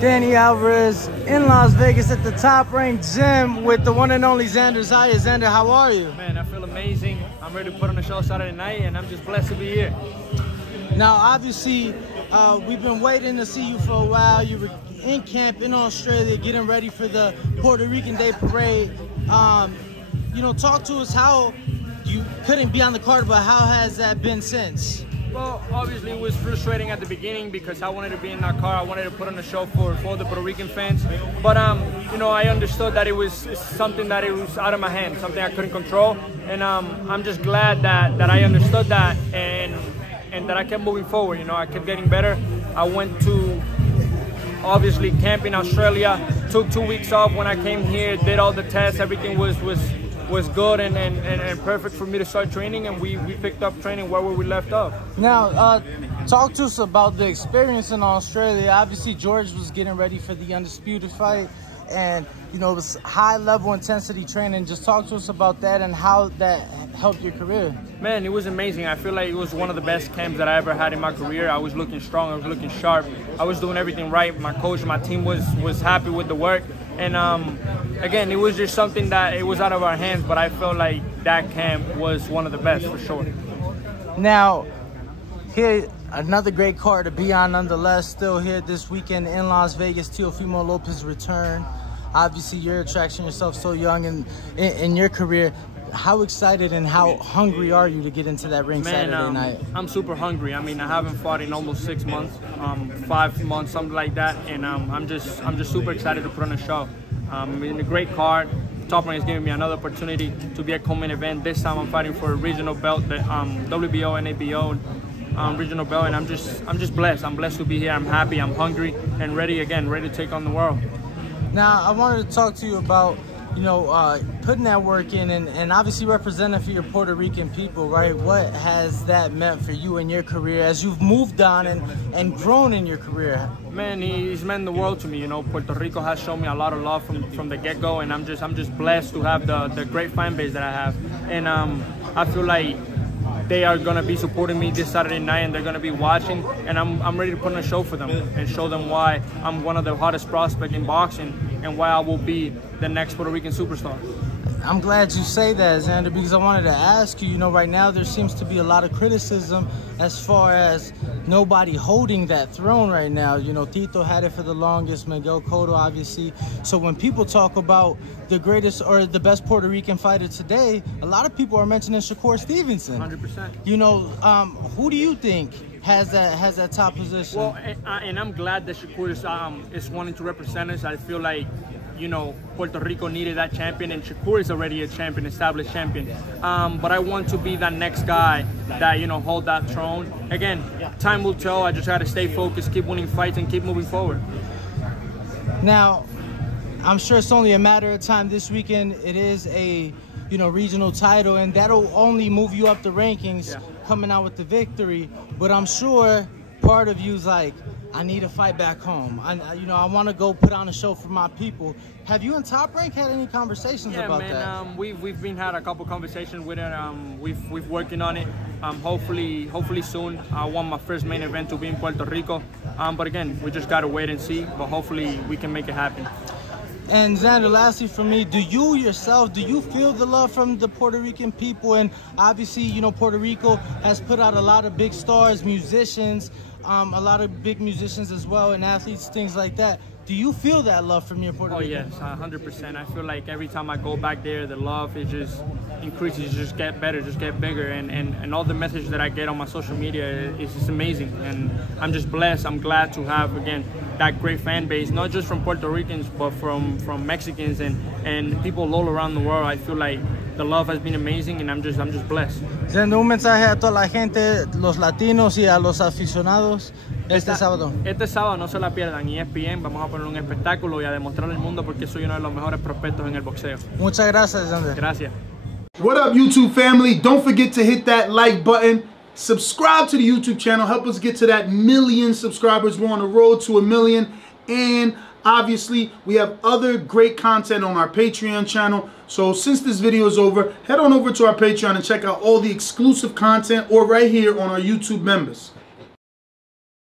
Danny Alvarez in Las Vegas at the Top Rank Gym with the one and only Xander Zayas. Xander, how are you? Man, I feel amazing. I'm ready to put on a show Saturday night, and I'm just blessed to be here. Now, obviously, we've been waiting to see you for a while. You were in camp in Australia, getting ready for the Puerto Rican Day Parade. You know, talk to us how you couldn't be on the card, but how has that been since? Well, obviously it was frustrating at the beginning because I wanted to be in that car. I wanted to put on a show for the Puerto Rican fans. But, you know, I understood that it was something that it was out of my hands, something I couldn't control. And I'm just glad that I understood that and that I kept moving forward. You know, I kept getting better. I went to, obviously, camp in Australia, took 2 weeks off. When I came here, did all the tests, everything was good and perfect for me to start training, and we picked up training where we left off. Now, talk to us about the experience in Australia. Obviously, George was getting ready for the Undisputed fight, and, you know, it was high-level intensity training. Just talk to us about that and how that helped your career. Man, it was amazing. I feel like it was one of the best camps that I ever had in my career. I was looking strong. I was looking sharp. I was doing everything right. My coach, my team was happy with the work. And again, it was just something that it was out of our hands, but I felt like that camp was one of the best for sure. Now, here, another great card to be on nonetheless. Still here this weekend in Las Vegas, Teofimo Lopez return. Obviously, you're attracting yourself so young in your career. How excited and how hungry are you to get into that ring Saturday night? I'm super hungry. I mean, I haven't fought in almost 6 months, 5 months, something like that, and I'm just super excited to put on a show. In a great card. Top Rank is giving me another opportunity to be a co-main event. This time I'm fighting for a regional belt, the WBO and ABO regional belt, and I'm just blessed. I'm blessed to be here. I'm happy. I'm hungry and ready to take on the world. Now, I wanted to talk to you about, you know, putting that work in and obviously representing for your Puerto Rican people, right? What has that meant for you in your career as you've moved on and grown in your career? Man, he's meant the world to me. You know, Puerto Rico has shown me a lot of love from the get-go, and I'm just blessed to have the great fan base that I have. And I feel like they are gonna be supporting me this Saturday night, and they're gonna be watching, and I'm ready to put on a show for them and show them why I'm one of the hottest prospects in boxing and why I will be the next Puerto Rican superstar. I'm glad you say that, Xander, because I wanted to ask you, you know, right now there seems to be a lot of criticism as far as nobody holding that throne right now. You know, Tito had it for the longest, Miguel Cotto, obviously. So when people talk about the greatest or the best Puerto Rican fighter today, a lot of people are mentioning Shakur Stevenson. 100%. You know, who do you think has that top position? Well, and I'm glad that Shakur is wanting to represent us. I feel like, you know, Puerto Rico needed that champion, and Shakur is already a champion, established champion. But I want to be that next guy that, you know, hold that throne. Again, time will tell. I just got to stay focused, keep winning fights, and keep moving forward. Now, I'm sure it's only a matter of time. This weekend, it is a, you know, regional title, and that'll only move you up the rankings coming out with the victory. But I'm sure part of you's like, I need to fight back home. I want to go put on a show for my people. Have you and Top Rank had any conversations about that? Yeah, man. We've been had a couple conversations with it. We've working on it. Hopefully soon. I want my first main event to be in Puerto Rico. But again, we just gotta wait and see. But hopefully we can make it happen. And Xander, lastly for me, do you yourself feel the love from the Puerto Rican people? And obviously, you know, Puerto Rico has put out a lot of big stars, musicians, a lot of big musicians as well, and athletes, things like that. Do you feel that love from your Puerto Rican? Oh yes, 100%. I feel like every time I go back there, the love, it just increases, just get better, just get bigger, and all the message that I get on my social media is just amazing. And I'm just blessed. I'm glad to have, again, that great fan base, not just from Puerto Ricans, but from Mexicans and people all around the world. I feel like the love has been amazing, and I'm just blessed. Siendo un mensaje a toda la gente, los latinos y a los aficionados este sábado. Este sábado no se la pierdan. ESPN, vamos a poner un espectáculo y a demostrarle al mundo porque soy uno de los mejores prospectos en el boxeo. Muchas gracias, Xander. Gracias. What up, YouTube family? Don't forget to hit that like button. Subscribe to the YouTube channel. Help us get to that 1 million subscribers. We're on the road to 1 million. And obviously, we have other great content on our Patreon channel. So since this video is over, head on over to our Patreon and check out all the exclusive content or right here on our YouTube members.